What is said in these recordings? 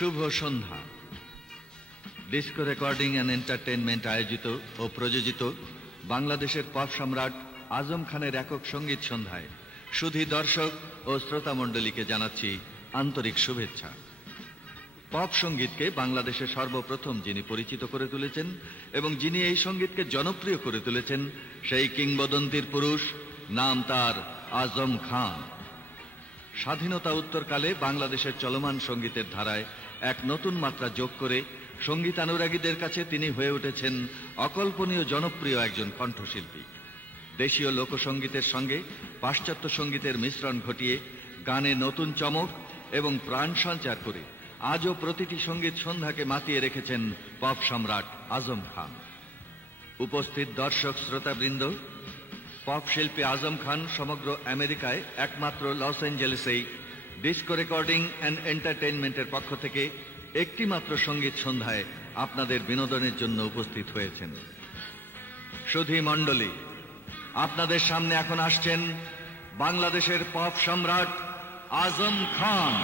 শুভ সন্ধ্যা। Disco recording and entertainment আয়োজিত ও প্রযোজিত বাংলাদেশের পপ সম্রাট আজম খানের একক সঙ্গীত সন্ধ্যায় শুধু দর্শক ও শ্রোতা মণ্ডলীকে জানাচ্ছি আন্তরিক শুভেচ্ছা। পপ সঙ্গীতকে বাংলাদেশে সর্বপ্রথম যিনি পরিচিত করে তুলেছেন এবং যিনি এই সঙ্গীতকে জনপ্রিয় করে তুলেছেন সেই কিংবদন্তির পুরুষ, নাম তার আজম খান। স্বাধীনতা উত্তরকালে বাংলাদেশের চলমান সঙ্গীতের ধারায় এক নতুন মাত্রা যোগ করে সঙ্গীতানুরাগীদের কাছে তিনি হয়ে উঠেছেন অকল্পনীয় জনপ্রিয় একজন কণ্ঠশিল্পী। দেশীয় লোকসঙ্গীতের সঙ্গে পাশ্চাত্য সঙ্গীতের মিশ্রণ ঘটিয়ে গানে নতুন চমক এবং প্রাণ সঞ্চার করে আজও প্রতিটি সঙ্গীত সন্ধ্যাকে মাতিয়ে রেখেছেন পপ সম্রাট আজম খান। উপস্থিত দর্শক শ্রোতাবৃন্দ, পপ শিল্পী আজম খান সমগ্র আমেরিকায় একমাত্র লস অ্যাঞ্জেলেসেই ডিস্কো রেকর্ডিং অ্যান্ড এন্টারটেইনমেন্টের পক্ষ থেকে একটি মাত্র সঙ্গীত সন্ধ্যায় আপনাদের বিনোদনের জন্য উপস্থিত হয়েছেন। সুধী মণ্ডলী, আপনাদের সামনে এখন আসছেন বাংলাদেশের পপ সম্রাট আজম খান।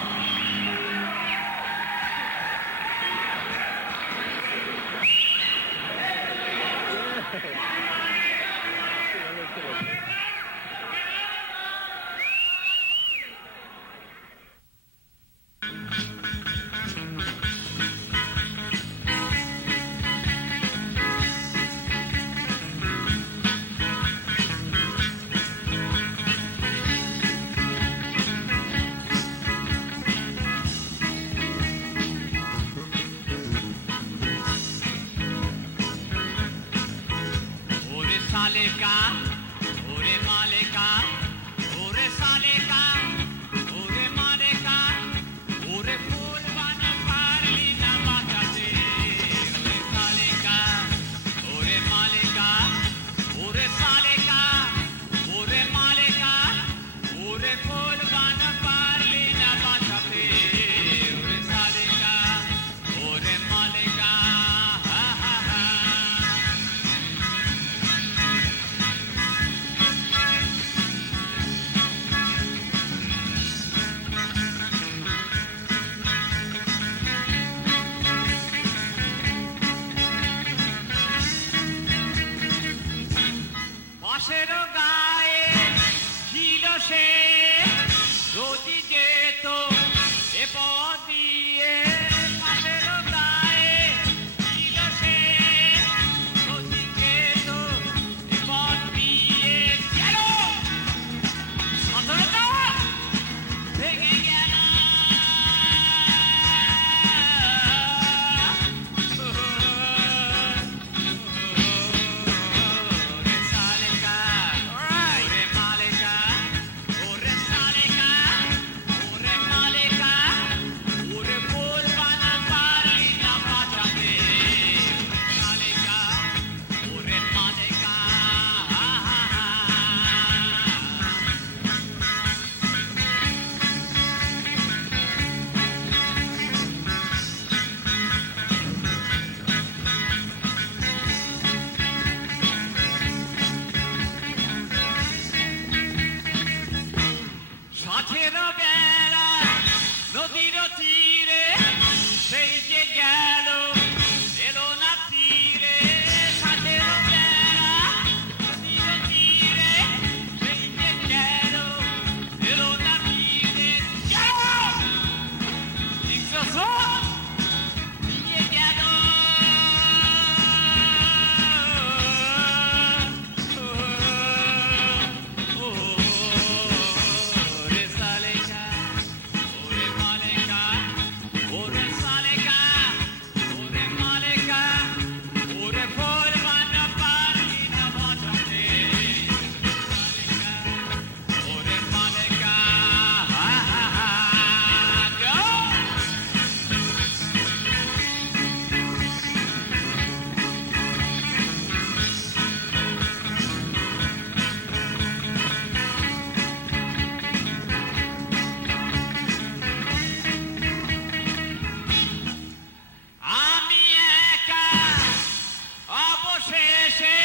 অবশেষে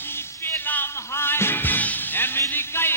কি পেলাম হায় আমেরিকায়